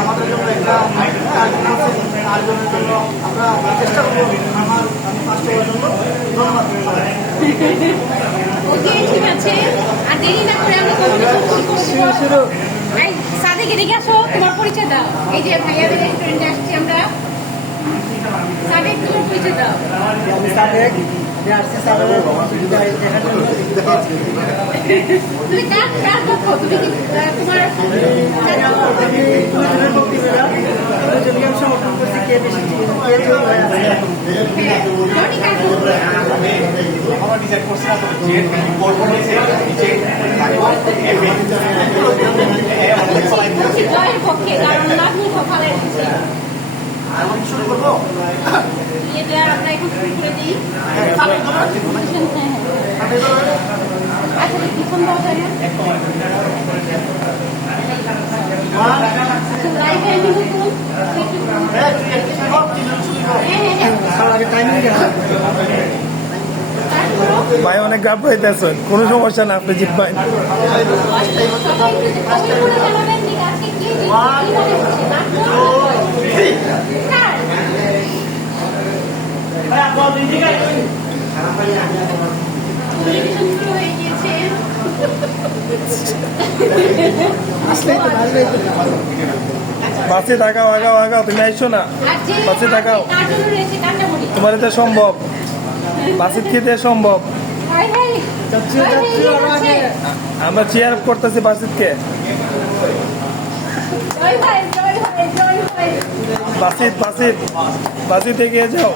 আমাদের জন্য একটা আয়োজনের জন্য আমরা চেষ্টা করবো আমি ফার্স্ট হওয়ার জন্য। ধন্যবাদ। ওকে, ঠিক আছে, আর দেরি না করে আমরা শুরু। এই সাদেক এদিকে আসো, তোমার পরিচয় দাও। এই যে ভাইয়াদের রেস্টুরেন্টে আসছি আমরা। সাদেক, তোমার পরিচয় দাও। আমি সাদেক, তুমি কার পক্ষ? তুমি কি তোমার সমর্থন করছি কে বেশি জনি কাকু? আমরা ডিসাইড করছি না, তবে যে করবো জয়ের পক্ষে, কারণ নাজমুল সকালে এসেছে। শুরু করবো। এটা আমরা এখন শুরু করে দিই। আসলে পিছন দেওয়া যায় না। লাইভে আমি নতুন। ভাই অনেক গাপ হইতেছেন, কোনো সমস্যা না, আপনি জিতবেন। বাসে তাকাও, আগাও আগাও, তুমি আইসো না, বাসে তাকাও, তোমার এটা সম্ভব, বাসের খেতে সম্ভব। আমরা চেয়ার করতেছি বাসিতকে, বাসিত বাসিত বাসিত এগিয়ে যাও।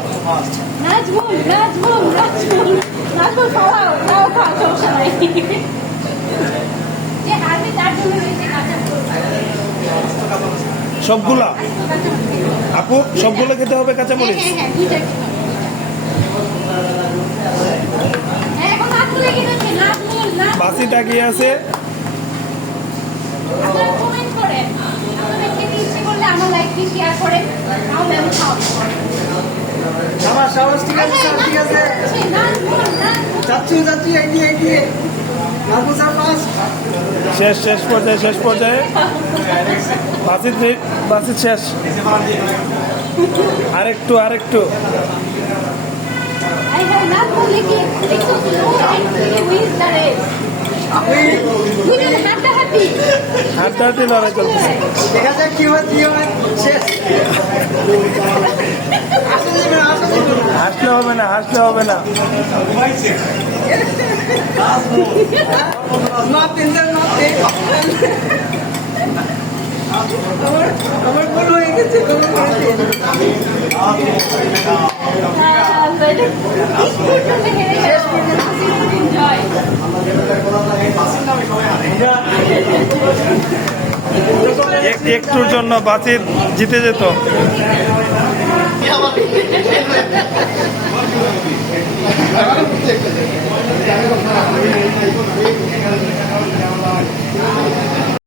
সবগুলা আপু, সবগুলো খেতে হবে কাঁচামরিচ। বাসিত এগিয়ে আছে। আমার সাহস ঠিক আছে, ঠিক আছে। যাচ্ছি এগিয়ে শেষ শেষ পর্যায়ে, শেষ পর্যায়ে বাসিত শেষ। আরেকটু আরেকটু হাড্ডাহাড্ডি লড়াই চলতেছে। দেখা যাক কি হয় শেষ। হাসলে হবে না, হাসলে হবে না। আমার ভুল হয়ে গেছে। একটুর জন্য বাসিত জিতে যেত।